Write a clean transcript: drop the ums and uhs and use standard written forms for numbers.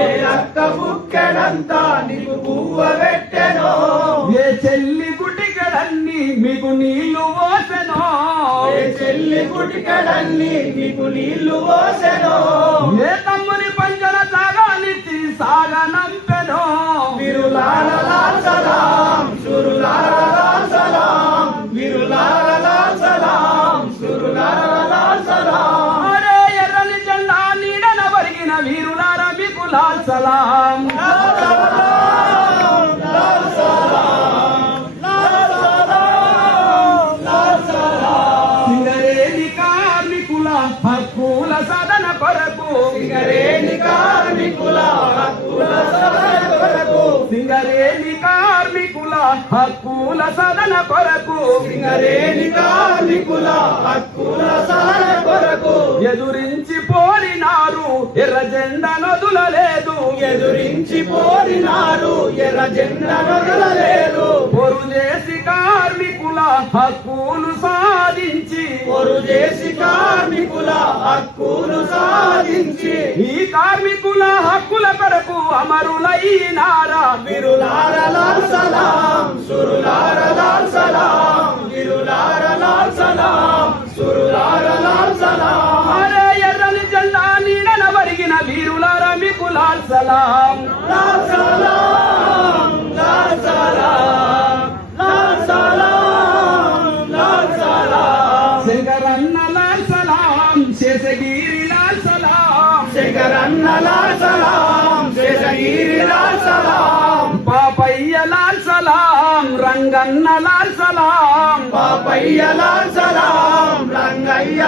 ఏ అక్క బుక్కెడంతా నీకు పువ్వ పెట్టెనో ఏ చెల్లి గుటికడన్ని మీకు నీళ్లు పోసెనో ఏ చెల్లి గుటికడన్ని నీకు నీళ్లు పోసెనో ఏ తమ్ముని పంజర సాగానిచ్చి సాగనంపెనో విరులాల లాల్ సలాం సురులాల లాల్ సలాం విరులాల లాల్ సలాం సురులాల లాల్ సలాం అరే ఎర్రని జెండా నీడన వరిగిన వీరులారా మీకు లాల్ సలాం లాల్ సలాం లాల్ సలాం లాల్ సలాం లాల్ సలాం సింగరేణి కార్మికుల హక్కుల సాధన కొరకు సింగరేణి కార్మికుల హక్కుల సాధన కొరకు సింగరేణి కార్మికుల హక్కుల సాధన కొరకు సింగరేణి కార్మికుల హక్కుల సాధన కొరకు ఎదురించి పోరినారు ఎర్ర జెండా నొదులలేదు ఎదురించి పోరినారు ఎర్ర జెండా నొదలలేదు పొరు చేసి కార్మికుల హక్కులు సాధించి పొరు చేసి కార్మికుల హక్కులు సాధించి ఈ కార్మికుల హక్కుల కొరకు అమరులైనారా విరులార లాల్ సలాం సురులార లాల్ సలాం విరులార లాల్ సలాం సురులార లాల్ సలాం అరే ఎర్రని జెండా నీడన వరిగిన వీరులారా మీకు లాల్ సలాం లాల్ సలాం లాల్ సలాం లాల్ సలాం లాల్ సలాం శంకరన్న లాల్ సలాం శేషగిరి లాల్ సలాం శంకరన్న లాల్ సలాం శేషగిరి లాల్ సలాం పాపయ్య లాల్ సలాం రంగన్న లాల్ సలాం పాపయ్య లాల్ సలాం రంగయ్య